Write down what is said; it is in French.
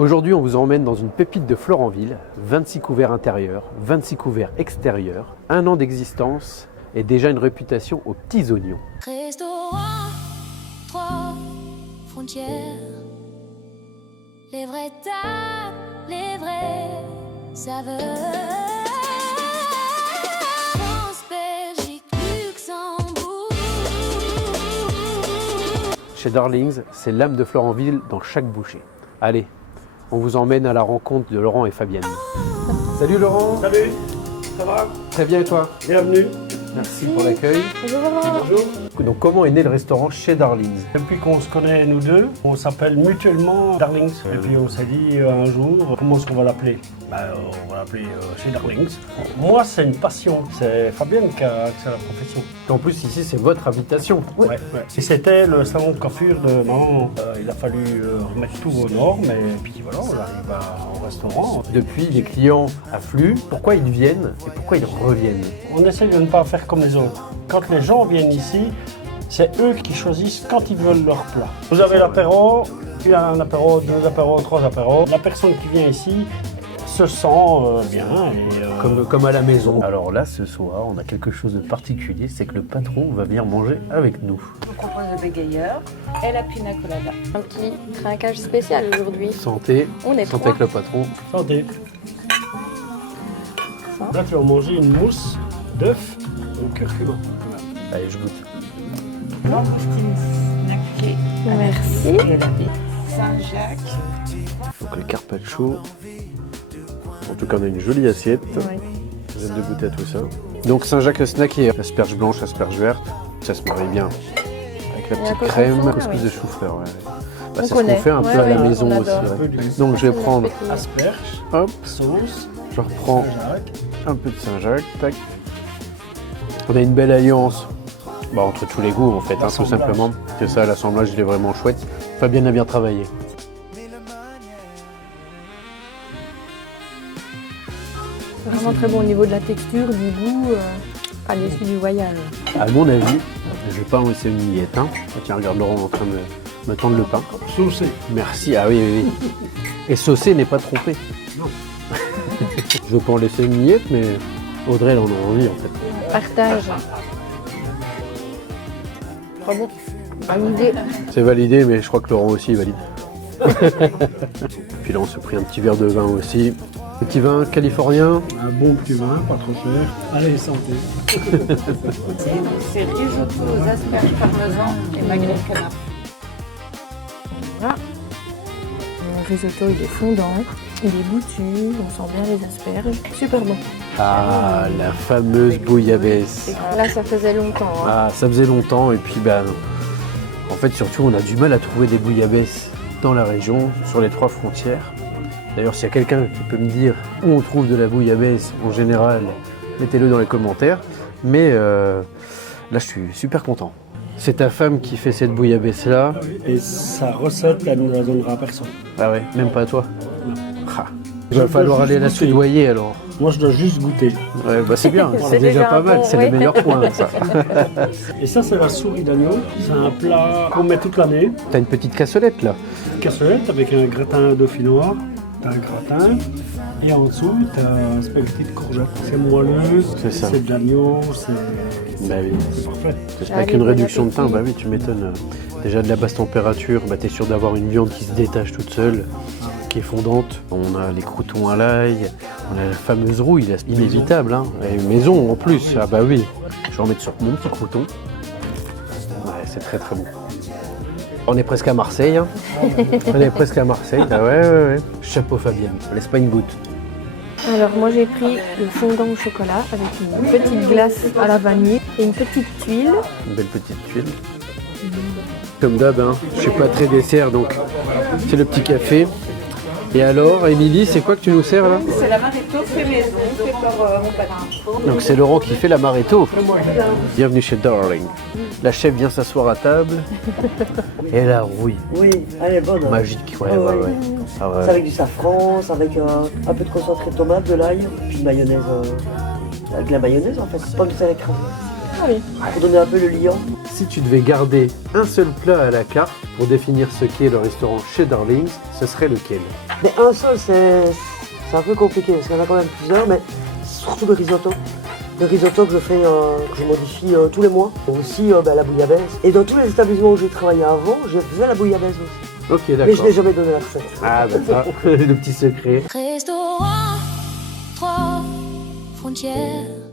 Aujourd'hui, on vous emmène dans une pépite de Florenville, 26 couverts intérieurs, 26 couverts extérieurs, 1 an d'existence et déjà une réputation aux petits oignons. Restaurant, 3 frontières, les vraies tables, les vraies saveurs. France, Belgique, Luxembourg. Chez Darlings, c'est l'âme de Florenville dans chaque bouchée. Allez, on vous emmène à la rencontre de Laurent et Fabienne. Salut Laurent. Salut, ça va? Très bien et toi? Bienvenue. Merci pour l'accueil. Bonjour. Donc comment est né le restaurant chez Darlings? Depuis qu'on se connaît nous deux, on s'appelle mutuellement Darlings. Et puis on s'est dit un jour, comment est-ce qu'on va l'appeler? On va l'appeler chez Darlings. Moi c'est une passion, c'est Fabienne qui a accès à la profession. En plus ici c'est votre habitation. Ouais. Et c'était le salon de coiffure de maman. Il a fallu remettre tout aux normes et puis voilà, on arrive au restaurant. Depuis, les clients affluent. Pourquoi ils viennent et pourquoi ils reviennent? On essaie de ne pas faire comme les autres. Quand les gens viennent ici, c'est eux qui choisissent quand ils veulent leur plat. Vous avez l'apéro, il y a un apéro, 2 apéros, 3 apéros. La personne qui vient ici se sent bien. Et, Comme à la maison. Alors là, ce soir, on a quelque chose de particulier, c'est que le patron va venir manger avec nous. Je vous propose le bégayeur et la pina colada. Un petit trinquage spécial aujourd'hui. Santé. On est Santé trois. avec le patron. santé. Là, tu vas manger une mousse d'œuf au curcuma. Allez, je goûte. Merci. Saint-Jacques. Donc le carpaccio. En tout cas, on a une jolie assiette. Ouais. Vous avez de goûter à tout ça. Donc Saint-Jacques snack et asperge blanche, asperge verte. Ça se marie bien. Avec la Et à petite côté crème, de ça, couscous oui. de chou-fleur. Ouais. On C'est ce qu'on connaît. fait un peu Ouais, à la ouais, maison on aussi. adore. ouais. Donc je vais prendre, Asperges, hop, sauce, je reprends Saint-Jacques. un peu de Saint-Jacques, tac. On a une belle alliance entre tous les goûts en fait, tout L'assemblage. simplement. C'est ça, l'assemblage il est vraiment chouette. Fabienne a bien travaillé. Vraiment très bon au niveau de la texture, du goût. À l'issue du voyage. À mon avis, je vais pas en laisser une miette. Hein. Tiens, regarde Laurent en train de me tendre le pain. Saucé. Merci, ah oui. Et saucé n'est pas trompé. Non. Je veux pas en laisser une miette, mais Audrey elle en a envie en fait. Partage. Très bon. Validé. C'est validé, mais je crois que Laurent aussi valide. Puis là, on s'est pris un petit verre de vin aussi. Petit vin californien. Un bon petit vin, pas trop cher. Allez, santé. C'est risotto aux asperges parmesan et magret de canard. Voilà. Le risotto il est fondant, il est goûtu, on sent bien les asperges. Super bon. Ah, la fameuse bouillabaisse. Là ça faisait longtemps. Hein. Ah, ça faisait longtemps et puis en fait surtout on a du mal à trouver des bouillabaisse dans la région, sur les 3 frontières. D'ailleurs s'il y a quelqu'un qui peut me dire où on trouve de la bouillabaisse en général, mettez-le dans les commentaires. Mais là je suis super content. C'est ta femme qui fait cette bouillabaisse là. Et sa recette, elle ne la donnera à personne. Ah ouais, même pas à toi. Ah. Il Je va dois falloir juste aller la goûter. soudoyer alors. Moi, je dois juste goûter. Ouais, c'est bien, C'est c'est déjà déjà pas mal, bon, c'est ouais. les meilleurs points ça. Et ça, c'est la souris d'agneau. C'est un plat qu'on met toute l'année. T'as une petite cassolette là. Une cassolette avec un gratin dauphinois. T'as un gratin. Et en dessous, t'as un spaghetti de courgettes. C'est moelleux, C'est ça. c'est de l'agneau, c'est Bah oui. parfait. Avec Allez, une bon réduction de pain, appétit. bah oui, tu m'étonnes. Déjà de la basse température, bah t'es sûr d'avoir une viande qui se détache toute seule, qui est fondante. On a les croûtons à l'ail, on a la fameuse rouille, là, inévitable, hein. Et maison en plus, ah bah oui. Je vais en mettre sur mon petit crouton. Ouais, c'est très très bon. On est presque à Marseille, hein. On est presque à Marseille, ah ouais. Chapeau Fabienne, l'Espagne goûte. Alors moi j'ai pris le fondant au chocolat avec une petite glace à la vanille et une petite tuile. Une belle petite tuile. Comme d'hab, hein, je suis pas très dessert, donc c'est le petit café. Et alors, Émilie, c'est quoi que tu nous sers là? C'est la marito fait maison, fait par mon patron. Donc c'est Laurent qui fait la maréto. Bienvenue chez Darling. La chef vient s'asseoir à table. Et la rouille. Oui, elle est bonne. Hein. Magique, ouais. Ah ouais. C'est avec du safran, c'est avec un peu de concentré de tomate, de l'ail, puis mayonnaise. Avec la mayonnaise en fait, pas que c'est écrasé. Allez. Pour donner un peu le liant. Si tu devais garder un seul plat à la carte pour définir ce qu'est le restaurant chez Darlings, ce serait lequel? Mais un seul, c'est un peu compliqué parce qu'il y en a quand même plusieurs, mais surtout le risotto. Le risotto que je fais, que je modifie tous les mois. Aussi la bouillabaisse. Et dans tous les établissements où j'ai travaillé avant, j'ai fait la bouillabaisse aussi. Ok, d'accord. Mais je n'ai jamais donné la recette. Ah, ben ça, le petit secret. Restaurant, 3 frontières.